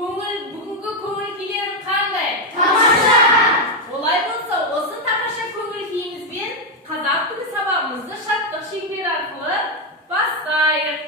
Бүгінгі көңіл күйлерің қандай? Тамаша! Олай болса, осы тамаша көңіл күйімізбен қазақ тілі сабағымызды шаттық шеңбері арқылы бастайық.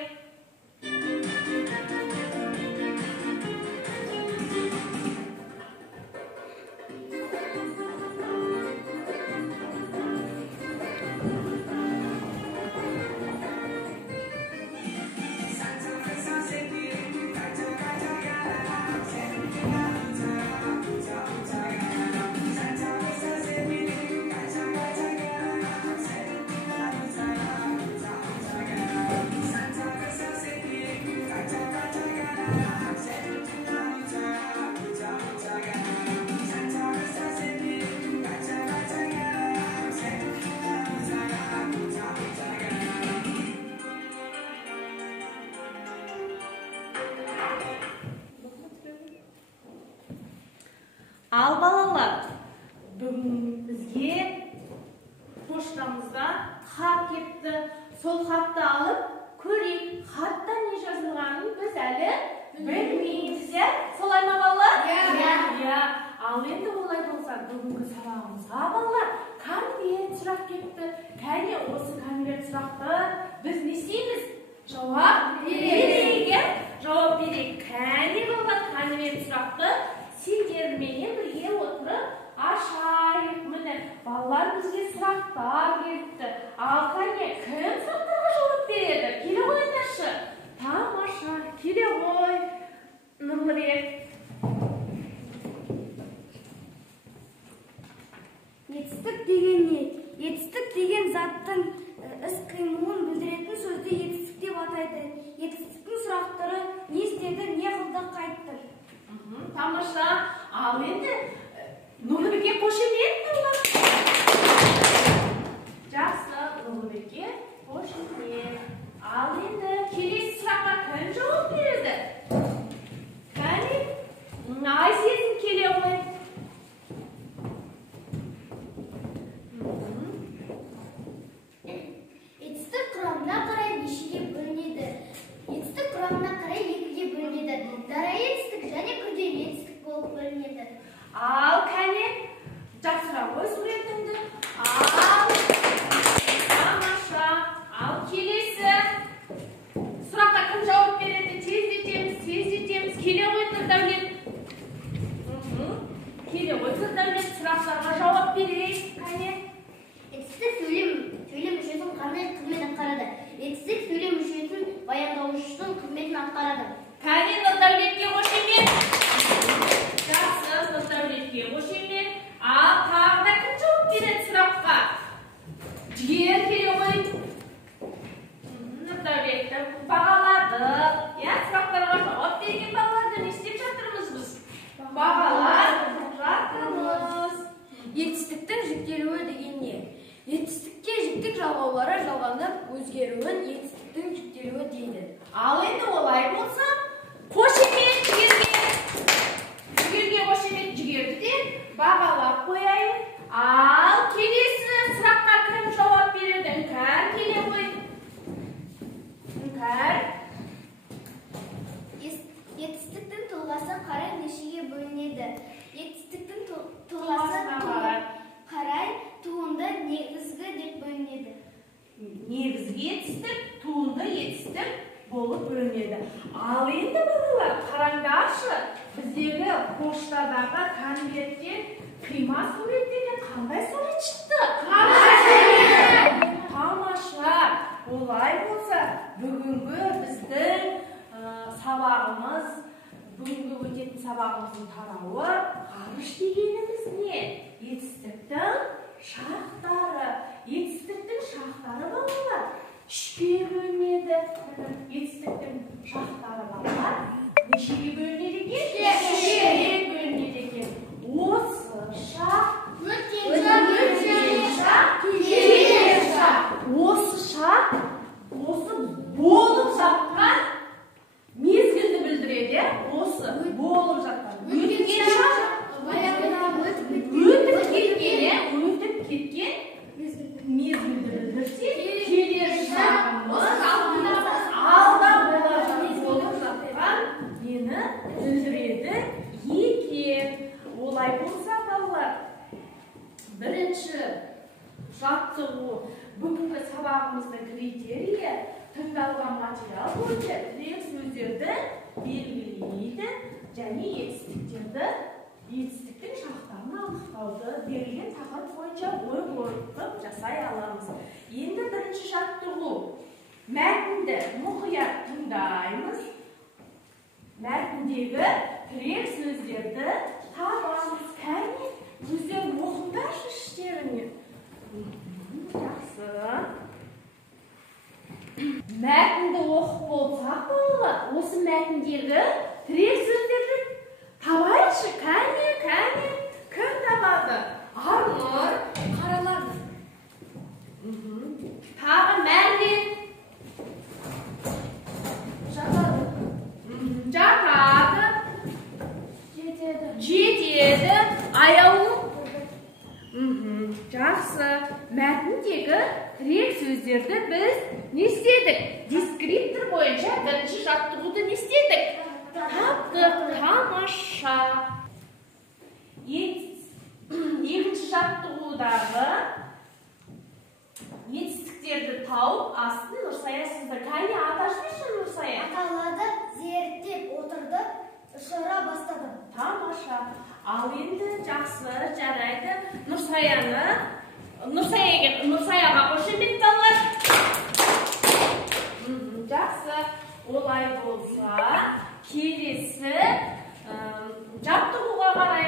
Ал балалар, бүгін бізге поштамызға хат кетті. Сол хатты алып көрейік. Хатта не жазылғанын біз әлі білмейміз. Солай ма балалар? Иә. Ал енді олай болса, бүгінгі сабағымызға балалар конверт сұрақ кетті. Кәне осы конверт сұрақты біз не істейміз? Жауап берейік. Жауап берейік. Кәне балалар конверт сұрақты сендерменен бірге отырып ашайық. Міне, балалар бізге сұрақтар кетті. Ал қане, кім сұрақтарға жауап береді? Келе ғой айташы. Тамаша, келе ғой. Нұрлыбек. Етістік деген не? Етістік деген заттың іс-қимылын білдіретін сөзді етістік деп атайды. Етістіктің сұрақтары не істеді, не қылды, қайтты? Тамаша, ал енді Нұрлыбекке қошемет балалар. Жақсы, Нұрлыбекке қошемет. Ал енді келесі сұраққа кім жауап береді? Кәне, Айсезім келе ғой. Етістік құрамына қарай нешеге бөлінеді? Етістік құрамына қарай екіге бөлінеді. Дара етістік және күрделі етістік болып бөлінеді. Ал кәне, жақсырақ ой суретіңді. Ал, тамаша, ал келесі. Сұраққа кім жауап береді? Тездетеміз. Келе ғой Тұрдәулет. Келе ғой Тұрдәулет, сұрақтарға жауап берейік. Кәне. Етістік сөйлем мүшесінің қандай қызмет атқарады? Етістік сөйлем мүшесінің баяндаушының қызметін атқарады. Кәне, Нұрдәулетке қошемет. Жақсы, Нұрдәулетке қошемет. Ал тағы да кім жауап береді сұраққа? Жігер келе ғой. Нұрдәулетті бағаладық. Сұрақтарға жауап берген балаларды не істеп жатырмыз біз? Бағалап жатырмыз. Етістіктің жіктелуі деген не? Етістікке жіктік жалғаулары жалғанып өзгеруін етістіктің жіктелуі дейді. Ал енді олай болса, қошемет жігерге. Жігерге қошемет, жігерді де бағалап қояйын. Ал келесі сұраққа кім жауап береді? Іңкәр келе ғой. Іңкәр. Етістіктің тұлғасы қарай нешеге бөлінеді? Етістіктің Тұлғасына қарай туынды негізгі деп бөлінеді. Негізгі етістік, туынды етістік болып бөлінеді. Ал енді балалар, қараңдаршы, біздегі поштадағы конверттен қима суреттен қандай сурет шықты? Тамаша. Олай болса, бүгінгі біздің сабағымыз, бүгінгі өтетін сабағымыздың тарауы ғарыш дегеніміз не? Етістіктің шақтары. Етістіктің шақтары балалар үшке бөлінеді. Етістіктің шақтары балалар нешеге бөлінеді екен? Үшке бөлінеді екен. Осы шақ, өткен шақ, келер шақ. Осы шақ, осы болып жатқан мезгілді білдіреді. Осы болып жатқан өткен шақ, өтіп кеткен мезгілді білдірсе, келер шағымыз алда болар. сабағымыздың критерийі тыңдалған материал бойынша тірек сөздерді белгілейді және етістіктің шақтарын анықтауды берілген тақырып бойынша ой қорытып жасай аламыз. Енді бірінші жаттығу. Мәтінді мұқият тыңдаймыз. Мәтіндегі тірек сөздерді табамыз. Кәне, өздерің оқыңдаршы іштеріңе. Жақсы. Мәтінді оқып болсақ балалар, осы мәтіндегі тірек сөздерді табайыншы. Кәне, кім табады? Арнұр, қаралады. Тағы Мәлен. Жатады. Жетеді. Аяулым. Жақсы. Мәтіндегі тірек сөздерді біз не істедік? Дескриптор бойынша бірінші жаттығуды не істедік? Таптық. Тамаша. Екінші жаттығудағы етістіктерді тауып астын Нұрсая сізді. Кәне аташмайшы Нұрсая? Аталады, зерттеп отырды, ұшыра бастады. Тамаша. Ал енді жақсы, жарайды. Нұрсаяға қошемет балалар. Жақсы. Олай болса, келесі жаттығуға қарай.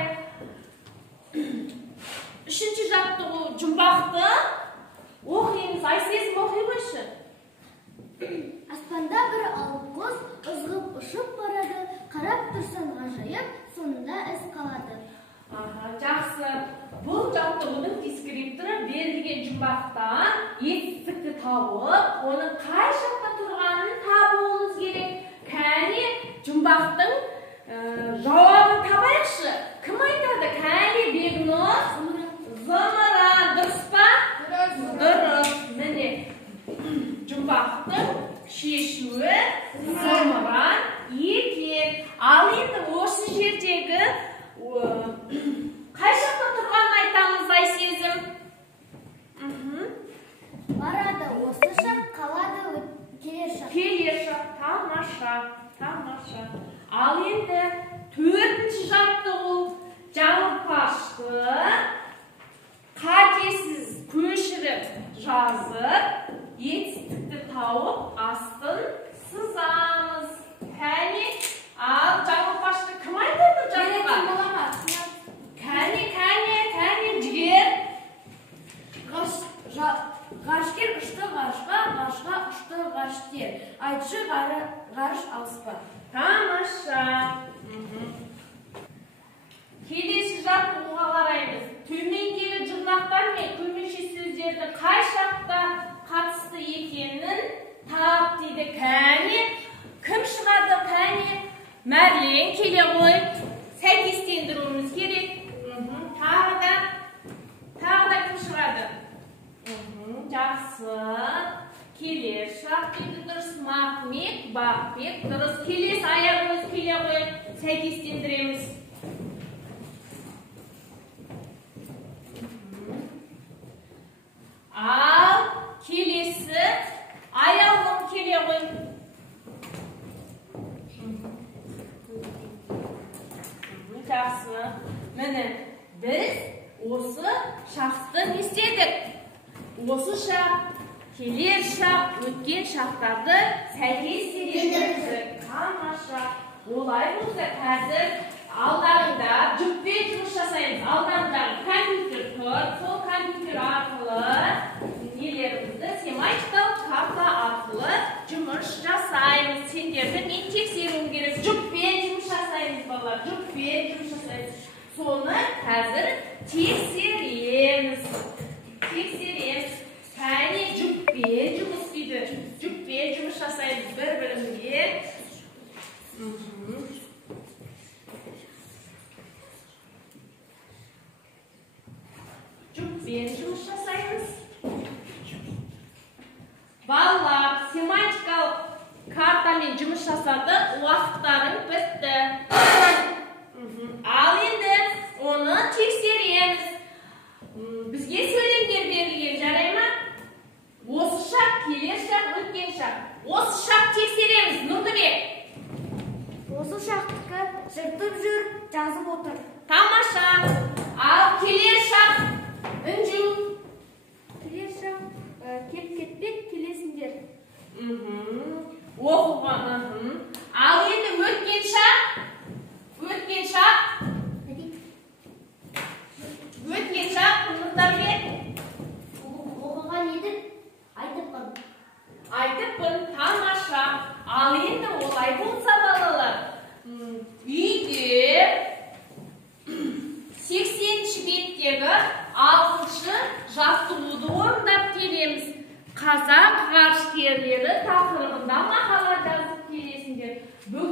Үшінші жаттығу жұмбақты оқимыз. Айсезім оқи қойшы. Аспанда бір алып құс ызғып ұшып барады, қарап тұрсаң ғажайып, соңында із қалады. Жақсы. Бұл жаттығудың дескрипторы берілген жұмбақтан етістікті тауып, оның қай жақта тұрғанын табуыңыз керек. Кәне, жұмбақтың жауабын табайықшы. Кім айтады? Кәне, Бегнұр? Зымыран. Дұрыс па? Дұрыс. Міне, жұмбақтың шешуі зымыран екен. Ал енді осы жердегі қай жақта тұрғанын айтамыз, Айсезім? Барады осы шақ, қалады келер шақ. Келер шақ. Тамаша. Ал енді төртінші жаттығу. Жаңылпашты қатесіз көшіріп жазып, етістікті тауып, астын сызамыз. Кәне, ал жаңылпашты кім айтады жазуға? Кәне, жігер. Ғашкер ұшты ғашқа, ғашқа ұшты ғаштер. Айтшы ғарыш алыспа. Тамаша. Келесі жаттығуға қараймыз. Төмендегі жұмбақтар мен көмекші сөздерді қай шақта қатысты екенін тап дейді. Кәне, кім шығады? Кәне, Мәрлен келе ғой. Сәйкестендіруіміз керек. Тағы да кім шығады? Жақсы. Келер шақ дейді. Дұрыс. Махмет, Бақбек. Дұрыс. Келесі аяғымыз келе ғой. Сәйкестендіреміз. Ал келесі аяулым келе ғой. Жақсы. Міне, біз осы шақты не істедік? Осы шақ, келер шақ, өткен шақтарды сәйкестендірдік. Тамаша. Олай болса, қазір алдарында жүкпен жұмыс жасаймыз. Алдарындағы компьютер тұр, сол компьютер арқылы нелерімізді семантикалық карта арқылы жұмыс жасаймыз. Сендерді мен тексеруім керек. Жүкпен жұмыс жасаймыз, балалар. Жүкпен жұмыс жасаймыз. Соны қазір тексереміз. Кәне, жүкпен жұмыс дейді. Жүкпен жұмыс жасаймыз бір-бірімізге. Жүкпен жұмыс жасаймыз. Балалар, семантикалық картамен жұмыс жасады, уақыттарың бітті. Ал енді оны тексереміз. Бізге сөйлемдер берілген, жарай ма? Осы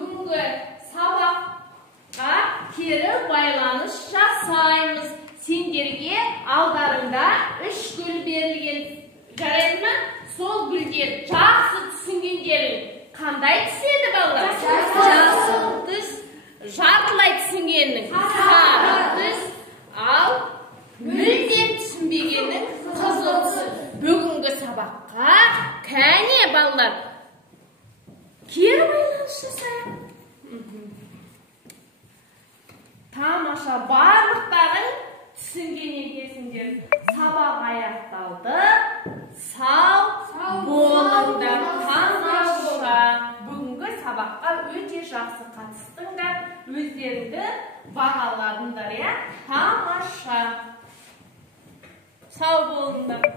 бүгінгі сабаққа кері байланыс жасаймыз. Сендерге алдарыңда 3 гүл берілген. Жарайды ма? Сол гүлдер жақсы түсінгендерің қандай түседі балалар? Жақсы түс. Жартылай түсінгенің сары түс. Ал мүлдем түсінбегенің қызыл түс. Бүгінгі сабаққа кәне балалар кері байланыс жасайық. Тамаша, барлықтарың түсінген екенсіңдер. Сабақ аяқталды. Сау болыңдар. Тамаша. Бүгінгі сабаққа өте жақсы қатыстыңдар. Өздеріңді бағаладыңдар, я? Тамаша. Сау болыңдар.